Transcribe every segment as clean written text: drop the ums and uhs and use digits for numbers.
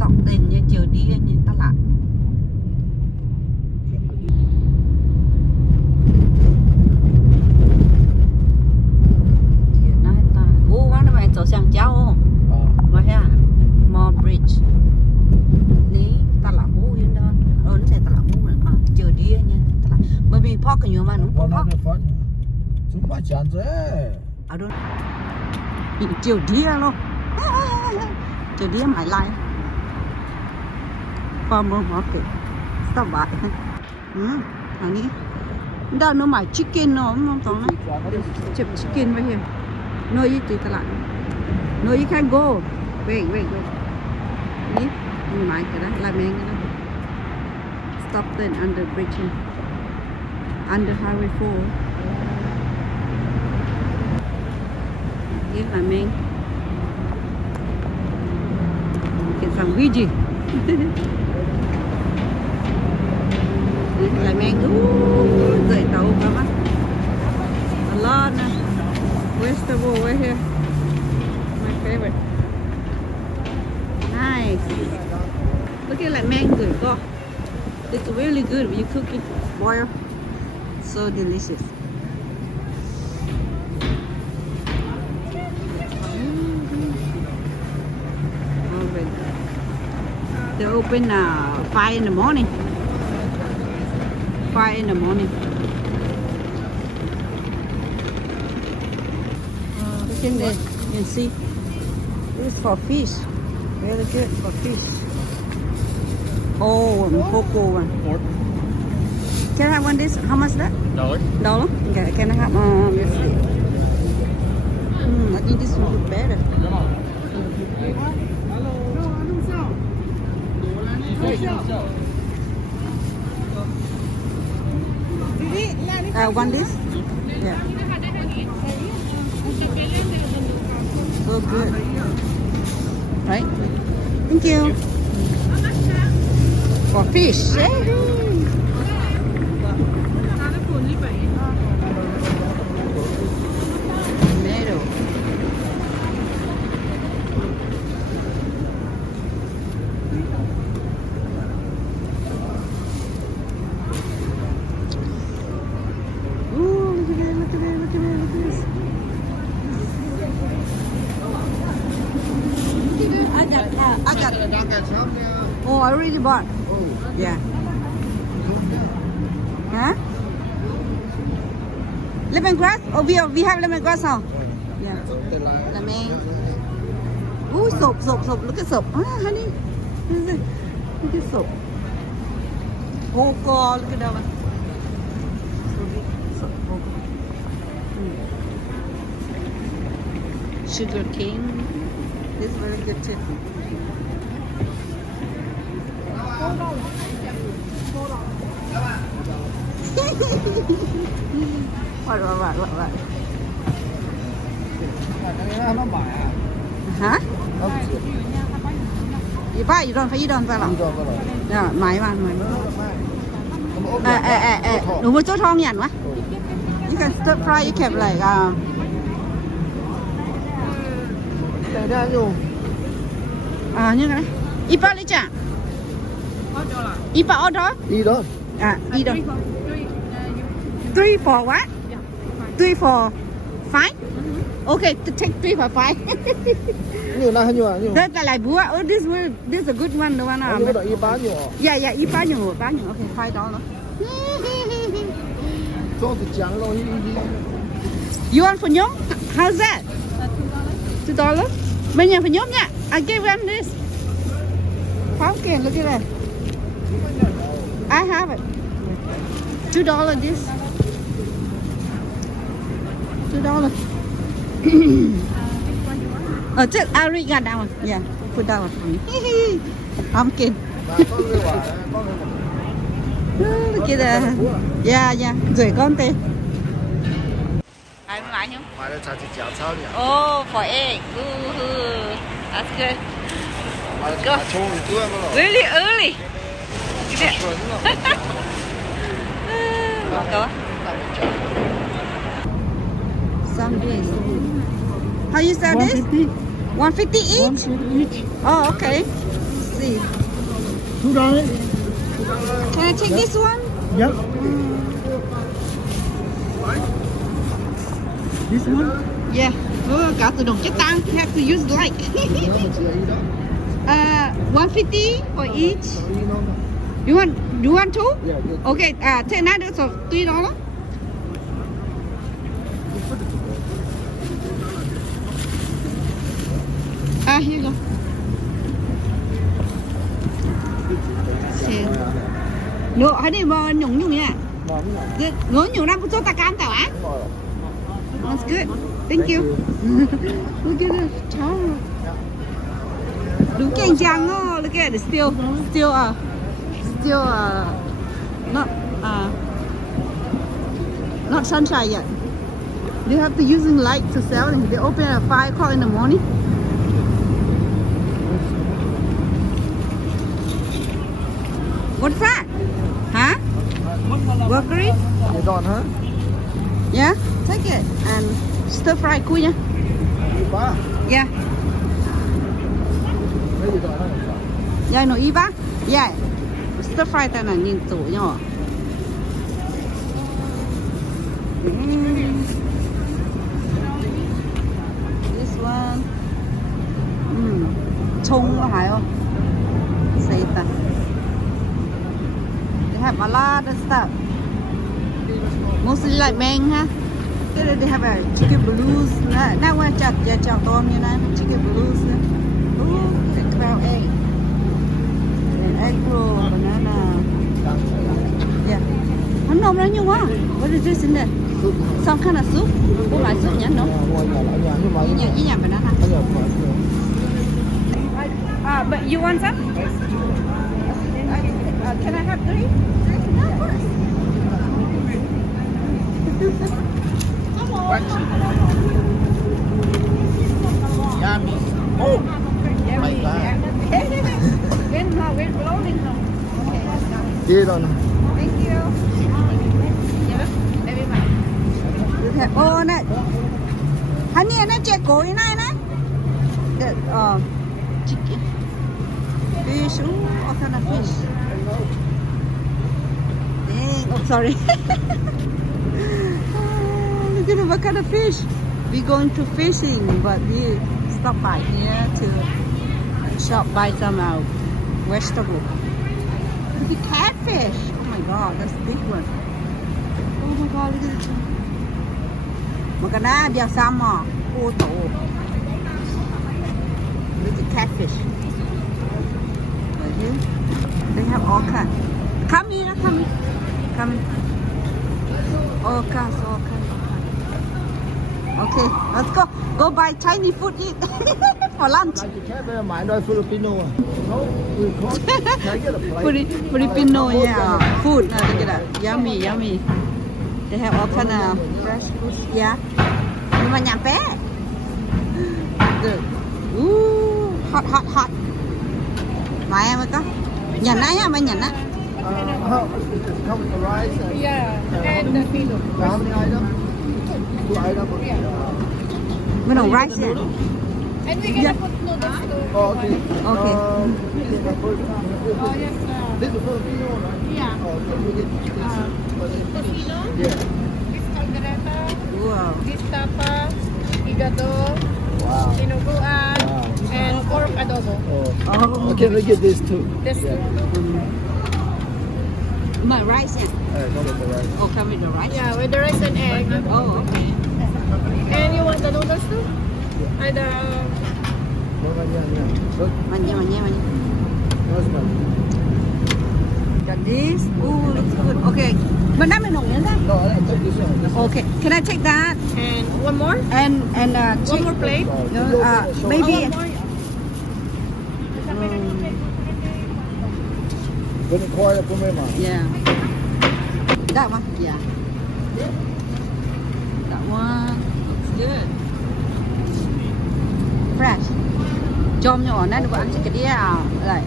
Stockton nha, chiều đi nha, ta lạ. Quá nó bạn chỗ sang cháu không? Mà ha, Mall Bridge. Ní ta lạ bố yên đó. Nó sẽ ta lạ bố à, chiều đi nha. Bởi vì park nhiều mà nó không park. Chúng ta chán rồi. À đâu. Chiều đi luôn. Chiều đi mãi lại. Farmer market. Stop by. Honey. Đó nó mãi chicken nó không tóm này. Chip chicken right here. No, you do that. No, you can't go. Wait. Ni, ni mai ke dah, la meng dah. Stockton under bridge, under highway 4. Ni la meng. Get some veggie. Ni la meng. Dậy tàu các bác. A lot nè. Vegetable right here. My favorite. Nice. Look at that mango. Oh, it's really good when you cook it, boil. So delicious. They open 5 in the morning. 5 in the morning. In there, you can see. This is for fish. Really good for fish. Oh, and cocoa one. Can I have one this? How much that? $1. Okay, can I have let's see. I think this one look better. One this? Yeah. So good. Right? Thank you. For fish. Tomato. Ooh, look at this. I got it. Oh, I already bought. Yeah. Huh? Lemongrass? Oh, we have lemongrass, huh? Yeah. Lemon. Ooh, soap. Look at soap. Ah, honey. Look at soap. Oh, God. Look at that one. Sugar cane. This is very good too. What? Hả? You don't phải lòng. Dạ, mày mà. Đủ một chỗ thong nhỉ mà. You can stir fry, you can like như thế này. Ipa lấy chả? Ipa order? Either. Either. 3 for what? 3 for 5? Okay, to take 3 for 5. Nhiều à? That's like búa. Oh, this is a good one. The one. Ipa nhiều. Yeah, Ipa nhiều. Okay, $5. You want for nhôm? How's that? $2? Bên nhà phải nhôm nha. I gave them this. Pumpkin, look at that. I have it. $2 this. $2. Just I already got that one. Yeah, put that one for me. Pumpkin. Look at that. Yeah. Rưỡi con tê. Ai买không?买了才去假钞的。 Oh, for egg. That's good. Go. Really early. Go. Some days. How you sell this? 150 each? Oh, okay. see. $2. Can I take this one? Yep. This one? Yeah. Cả tự động chết tăng. You have to use light. 150 for each. You want two? Yeah, good. Okay. Take another so $3. Here you go. No, honey, mà nhung nha. Ngồi nhung ra một số ta cam tao á. That's good. Thank you. Look at it. Child. Đúng keng chang oh. Look at it. Still not sunshine yet. You have to using light to sell and they open at 5 o'clock in the morning. What's that? Huh? Broccoli? You done, huh? Yeah, take it and stir fry cool nha. Ba. Yeah. Maybe done, huh? Yeah, no iba. Yeah. Stir fry ta là nhìn tủ nhỏ. This one. Chung là hay không? Say ta. They have a lot of stuff. Mostly like Mien, huh? They have a chicken blues. That one chặt tôm như này, chicken blues. Ooh, the crab egg. And egg roll, banana. Yeah. Hắn nôm ra nhiều quá. What is this in there? Some kind of soup? Không phải soup nhỉ? No. Với nhà banana. But you want some? Can I have 3? Yeah, of course. Yummy. Oh, my God. We're loading now. Here done. Thank you. Oh, nè. Honey, nó chè cổ như này nè. Chicken. Fish. All kind of fish. Dang. Oh, sorry. Look at what kind of fish. We're going to fishing, but we stop by here to shop, buy some vegetable. The catfish. Oh my God, that's a big one. Oh my God, look at it. Maganda, dia sama. Oh, look at catfish. Right here. They have all kinds. Come here, come here. Come here. All kinds. Okay, let's go. Go buy Chinese food eat for lunch. You can't very mind đôi Filipino. No, we can't. Can I get a plate? Filipino, yeah. Food. Look at that. Yummy. They have all kind of fresh food. Yeah. Nhưng mà nhảm bé. Good. Ooh, hot. Mà em ơi có. Nhìn á nha, mày nhìn á. How? Come with the rice and And the filo. how many items? 2 items. Mình don't rice here. And we're gonna put noodles too. Oh, okay. Okay. Oh, yes. This is Filipino, right? Yeah. Oh, so we get this. Tocino, Yeah. this caldereta, Wow. this tapa, higado, Wow. dinuguan, Wow. and pork adobo. Oh. Okay, we get this too. This My rice here. Alright, go with the rice. Oh, come with the rice? Yeah, with the rice and egg. Oh, okay. And you want the noodles too? Or the... No, yeah. Look, Manya. that's my. Got this. Ooh, looks good. Okay. But not mình nồng nữa đó. No, I take this one. Okay. Can I take that? And one more? And One more plate? maybe. Oh, one more. When you call it for me, man. Yeah. That one? Yeah. That one looks good. Fresh. Chôm nhỏ nè, được ăn chỉ cái đĩa lại.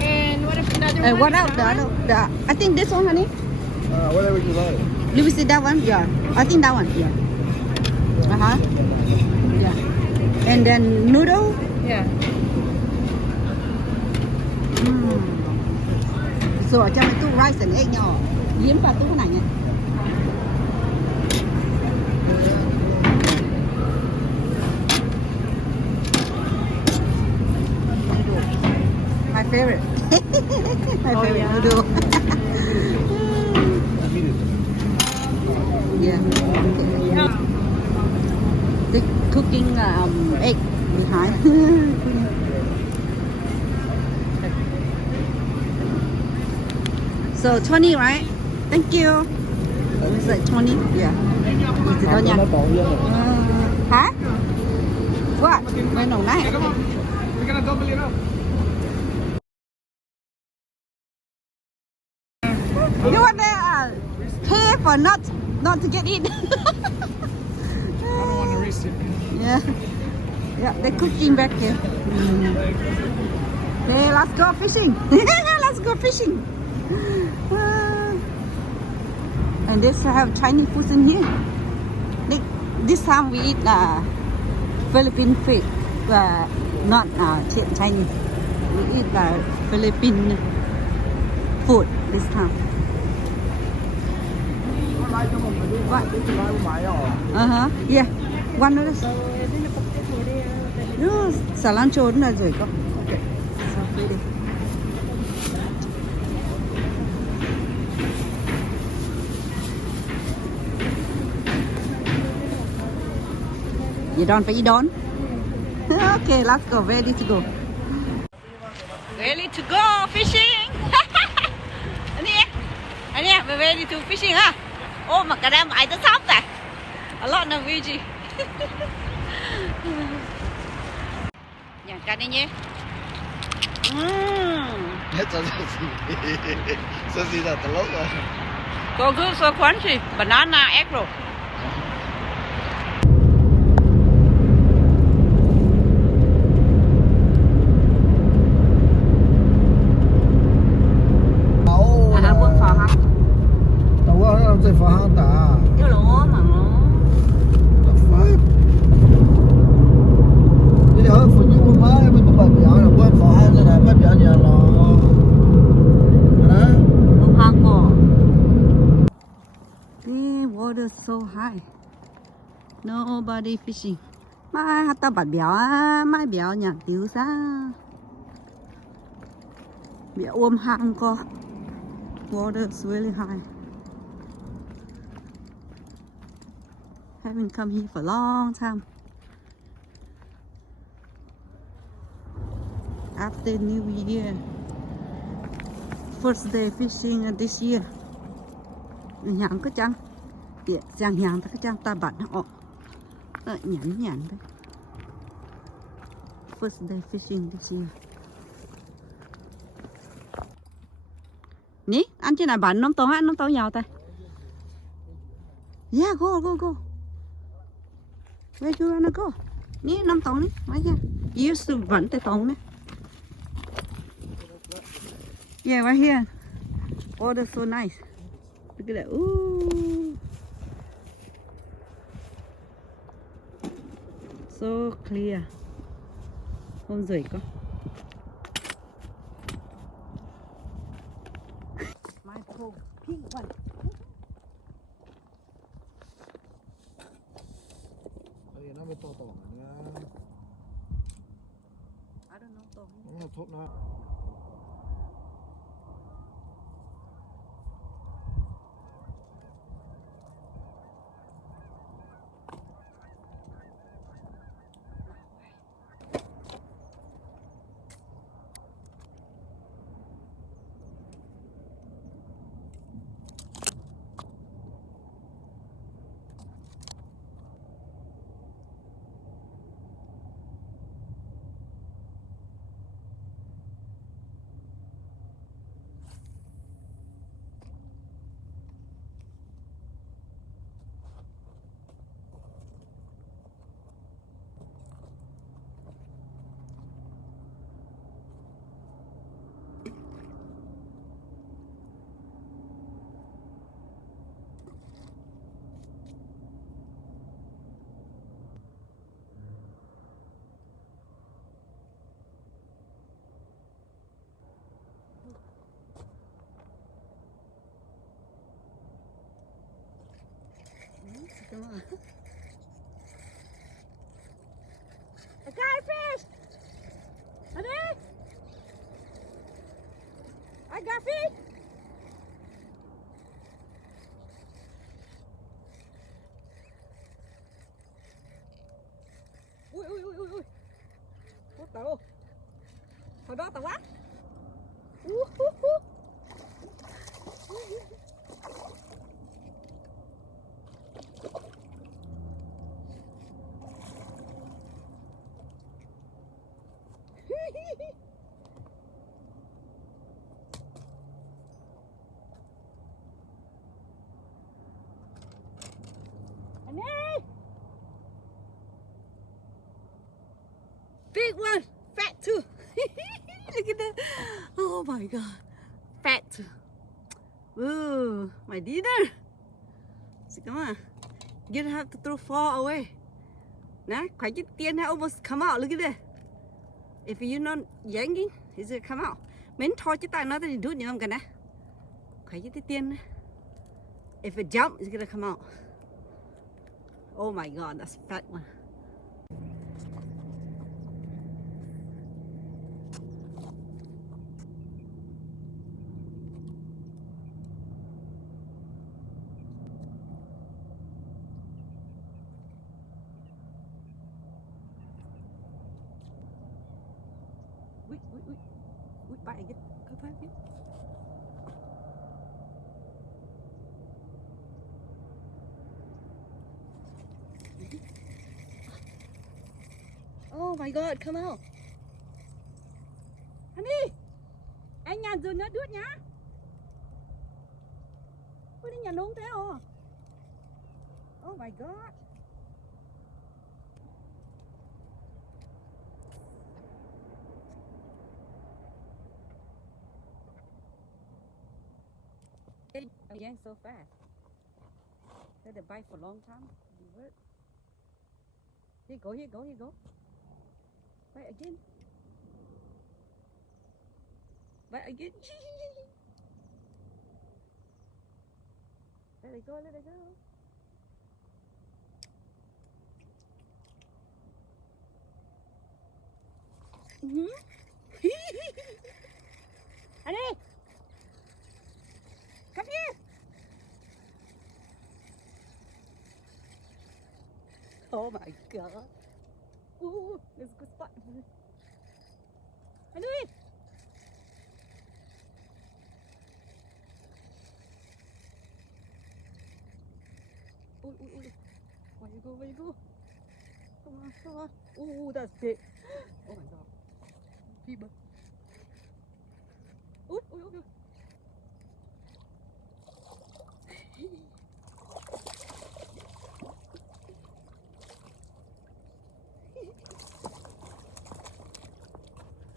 And what if another one? What else? I think this one, honey. Whatever you like. You will see that one? Yeah. I think that one. Yeah. Yeah. And then noodle. Yeah. Rồi cho mày tu rice and egg nhỏ. Yếm vào tu cái này nhỉ. My favorite. My favorite noodle. Yeah. They cooking egg behind. So 20, right? Thank you. It's like 20. Yeah. Is it on ya? Hả? What? Bên nồng này. We're gonna double it up. You want to pay for not to get in? I don't want to risk it. Yeah. Yeah, they're cooking back here. Hey, let's go fishing. Let's go fishing. And they have Chinese food in here. This time we eat Philippine food, not Chinese. We eat Philippine food this time. What? Yeah. One of this. No, cilantro là rồi con. Okay. So pretty. You done? But you done? Okay, let's go. Ready to go. Ready to go fishing. Anh em, we're ready to fishing ha. Oh mà cái đám ai tới sắp tại. A lot of veggie. Nhà cái này nhé. So gì là tao lốt rồi. So good, so crunchy. Banana egg roll. Quân phò hả? Tao qua nó chơi phò hang ta. Cái lỗ mà nó. The fuck? Đi ở phụ nữ mà mình có bạn biểu là quên phò hang rồi này mới biểu nhà nó. Hả? Phò hang của. The water so high. Nobody fishing. Mai hạt ta bật biểu á, mai biểu nhà tiêu xa. Biểu ôm hang co. Water is really high. Haven't come here for a long time. After New Year, first day fishing this year. Nhắn cái chăng? Yeah, giang nhắn cái chăng ta bận họ. Nhắn đấy. First day fishing this year. Ní, anh trên này bắn nông tố ăn nông tố nhau tay. Yeah, go. Where you wanna go? Ní, nông tố ní, mấy kia. You used to bắn tay tông ní. Yeah, right here. Water so nice. Look at that. Ooh. So clear. Không rủi con. Oh, pink one. Nó mới to nha. I don't know to. Nó thốt nó. A fish. Honey. I got fish. Ui. Ủa tao. Hồi đó tao quá. Big one, fat too. Look at that. Oh my god, fat. Ooh, my dinner. So come on, you don't have to throw far away. Nah, quite get the almost come out. Look at that. If you're not yanking, it's gonna come out. Mình thôi chứ tại nó thì đút như không cần nè. Quite get the tiền. If it jump, it's gonna come out. Oh my god, that's a fat one. Ui, bite again. Go bite again. Oh my god, come out. Honey, anh nhà dừng nó đuốt nhá. Có đi nhà nông thế hả? Oh my god. They yank so fast. Let it bite for a long time. Here you go. Bite again. Let it go. Honey, come here. Oh my god. Ooh, there's a good spot. Honey. Ooh. Where you go? Come on. Ooh, that's big. Oh my god. People. Ooh.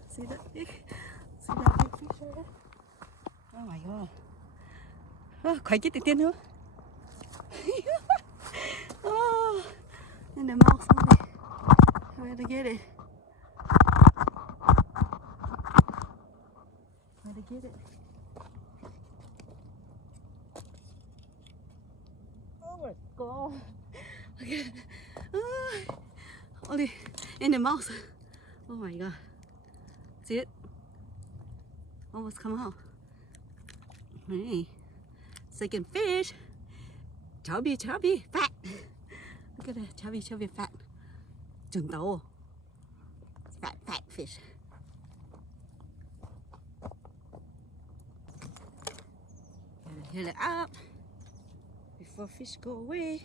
See that big fish over there? Oh my god. Khỏe chết tiên nữa. Oh, in the mouth only. Where to get it? Oh my god. Look at it. Only in the mouth. Oh my god. See it? Almost come out. Hey, second fish. Chubby, fat. Look at that, chubby, fat. Chừng tàu. Fat fish. Gotta heal it up before fish go away.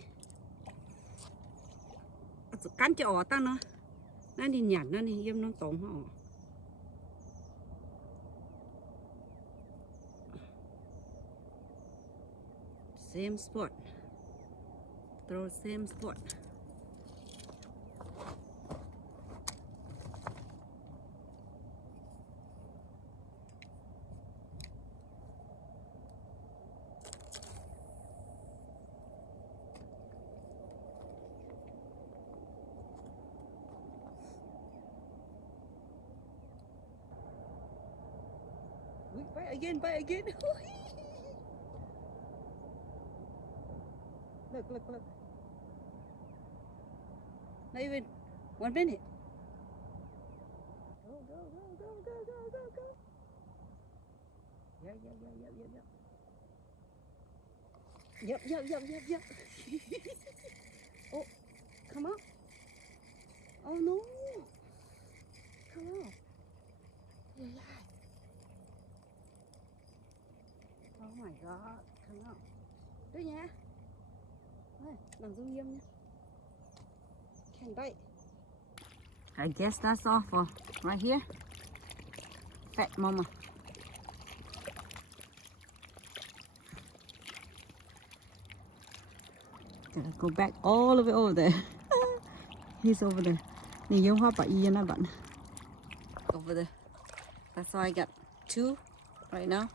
Cắn cho ta nó đi nhặt nó đi em nó tổn họ. Same spot. Throw same spot. Bite again. Look. Not even 1 minute. Go, go, go, go, go, go, go, go. Yeah. Yep. Oh, come on. Oh no. Come on. Yeah. Oh my god. Come on. Đưa nha. Đây, nằm xuống nghiêm nha. Can't bite. I guess that's all for right here. Fat mama. Gotta go back all the way over there. He's over there. Nhìn giống hoa bạc yên á bạn. Over there. That's why I got 2 right now.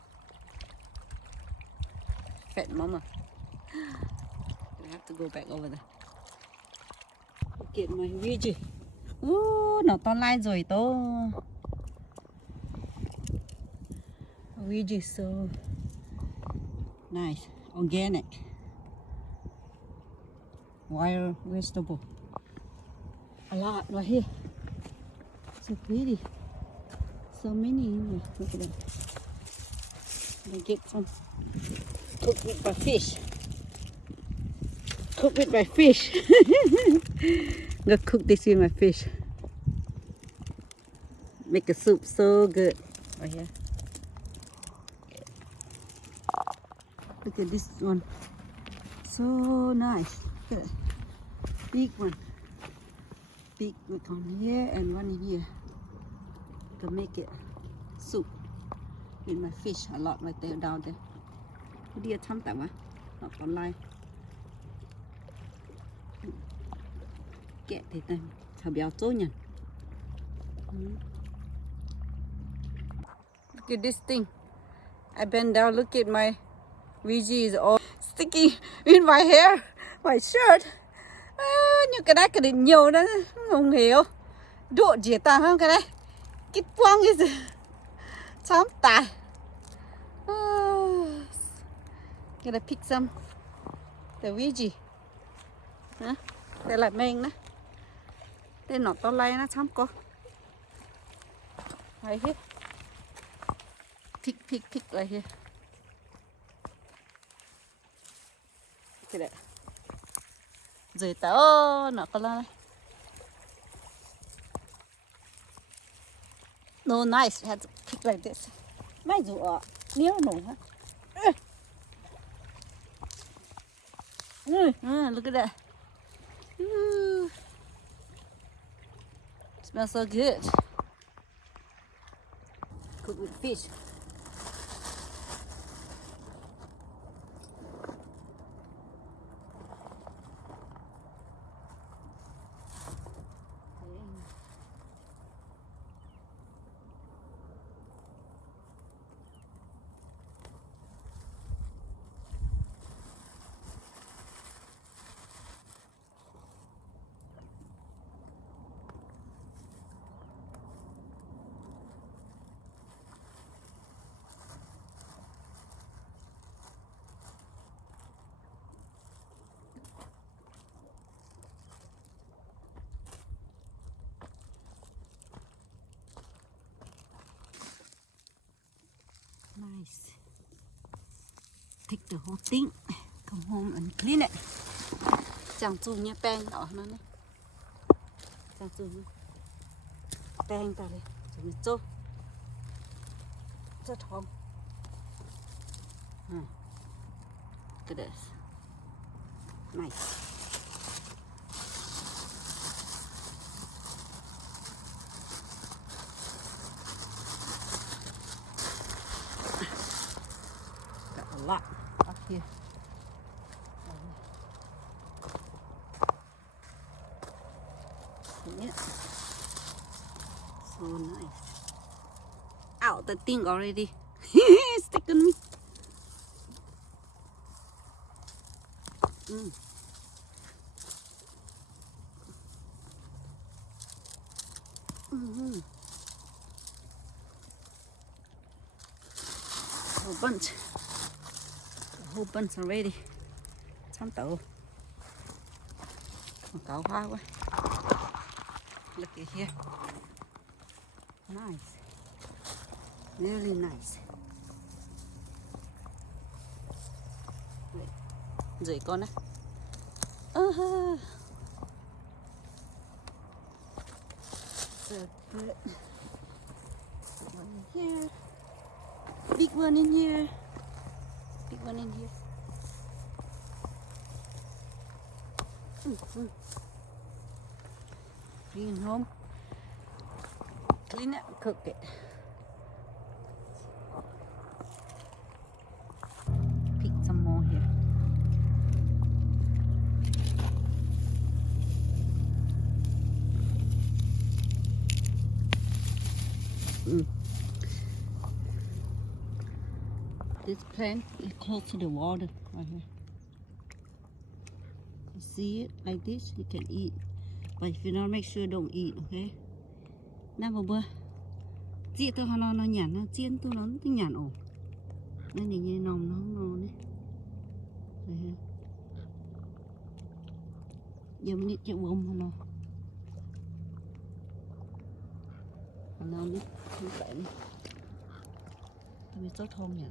Fat mama. I have to go back over there. Get my veggie. Nó to lai rồi to. Veggie so nice, organic, wild vegetable. A lot right here. So pretty. So many in here. Look at that. I get some cooked with my fish. Cook with my fish. I'm gonna cook this with my fish. Make a soup so good. Right here. Look at this one. So nice. Look at that. Big one. Big one here and one here. To make it soup with my fish. A lot right there down there. Đi thăm tặng mà. Nó còn lại. Kẹt thì tầm thảo béo tốt nhỉ. Look at this thing. I bend down, look at my veggies all sticky in my hair, my shirt. Nhưng cái này định nhiều đó, không hiểu. Độ dễ ta không cái này. Cái quăng cái gì. Chám tài. Gotta pick some the veggie. Hả? Đây là mình đó. Đây nó to lay nó chám cô. Right here. Pick right here. Look at that. Rồi tao nó có la. No nice, you have to pick like this. Mai dù ở nhiều nổ hả? Look at that. Smells so good. Cooked with fish. Nice. Take the whole thing, come home and clean it. Chẳng dù như bang ở nó này. Chẳng dù như bang ta đây. Chẳng như chô. Rất home. Look at this. Nice. Lot up here. Yeah. So nice. Out the thing already. Stick on me. Whole bunch. Whole bunch already. Chăm tàu. Cậu hoa quá. Look at here. Nice. Really nice. Wait. Rưỡi con á. So good. One in here. Big one in here. Big one in here. Bring it home. Clean it, cook it. Pick some more here. This plant is close to the water right here. You see it like this, you can eat. But if you don't, make sure don't eat, okay? Nè bà bữa chị tôi nó nhàn nó chiên tôi nó nhàn ổ nên như nồng nó ngon đấy giờ mình đi chịu bông nó biết không phải tôi biết tốt không nhỉ.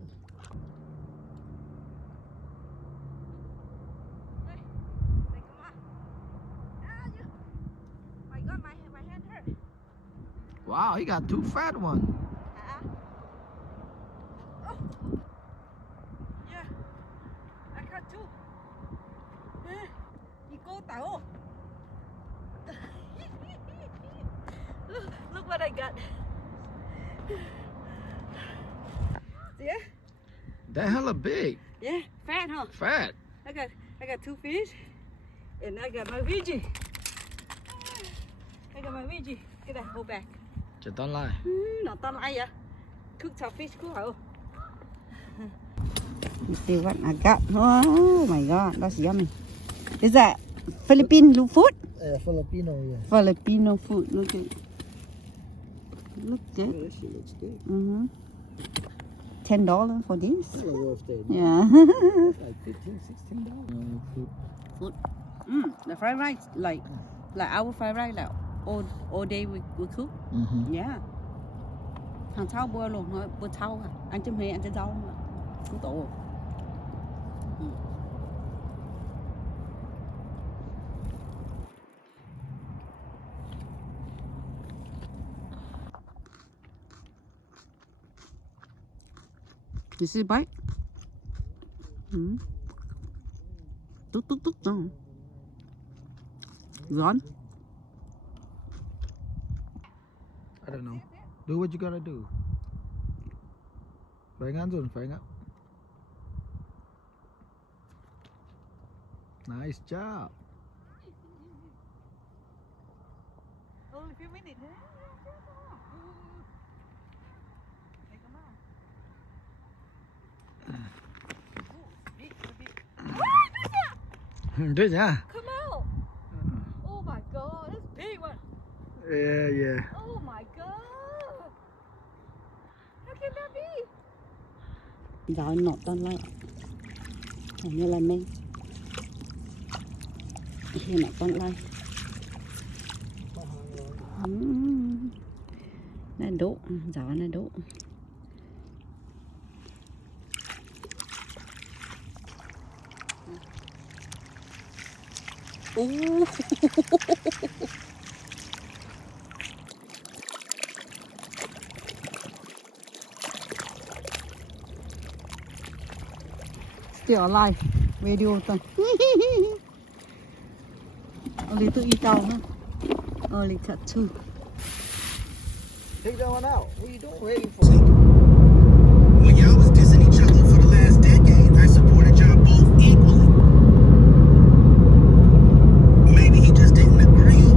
Wow, he got 2 fat ones. Oh. Yeah, I got 2. You go tao. Look what I got. Yeah. That hella big. Yeah, fat, huh? Fat. I got 2 fish, and I got my veggie. Get that whole back. Just don't lie. Not done like ya. Cooked our fish, cool. You see what I got? Oh my God, that's yummy. Is that Filipino food? Yeah, Filipino, yeah. Filipino food. Look at. Look good. Yeah, that shit looks good. $10 for this. It's well worth it. Yeah. It's like $15, $16. Food. The fried rice, like our fried rice, like all day we cook. Yeah. Hàng thau bữa luôn, bữa thau à. Ăn chấm hề, ăn chấm rau mà. Không tổ. You see the bite? Tuk down. Gone? I don't know. Do what you gotta do. Phải ngắn rồi, phải ngắn. Nice job. Only a few minutes. Đấy nhá. Come out! Oh my God, that's a big one. Yeah, yeah. Oh my God! How can that be? Rồi nộp tên lại. Hình như là mình. Thì nộp tên lại. Nó đổ, gió nó đổ. Still alive. Video tao. Only to eat out, huh? Only cut 2. Take that one out. What are you doing? Waiting for? When y'all was dissing each other for the last decade, I supported y'all both equally. Maybe he just didn't agree.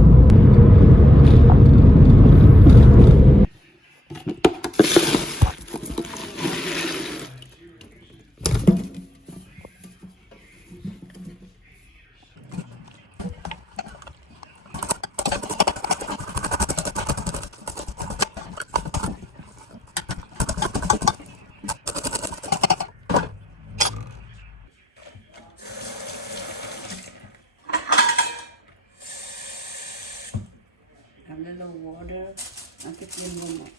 เก็บเย็นวันหมด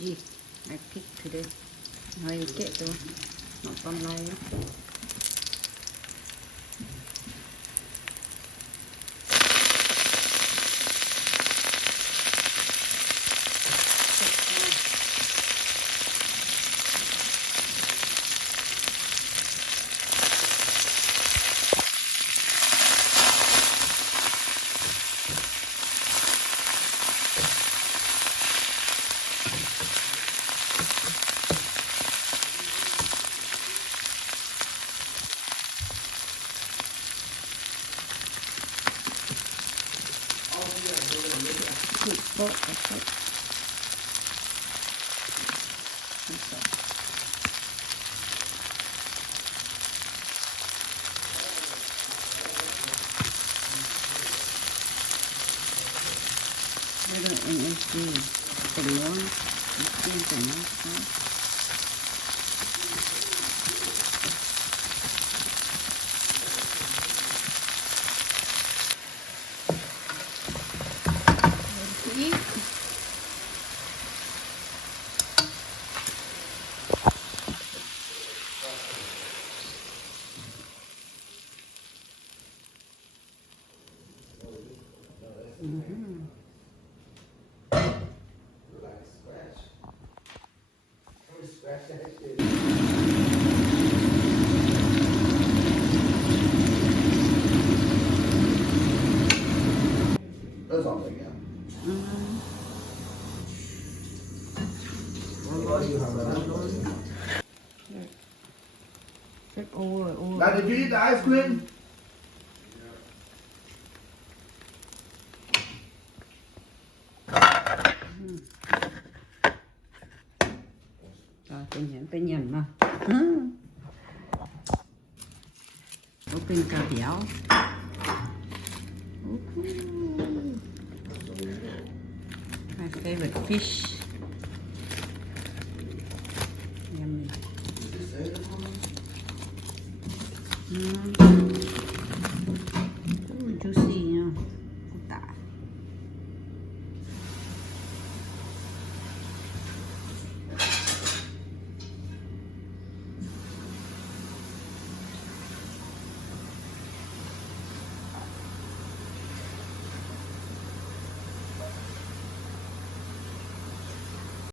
gì ai thích thì đây hơi kệ tôi nó con này đây là em tình nó tình nó That's all they got. Now, did you eat the ice cream? Rồi, tôi nhận mà open cà béo my favorite fish yummy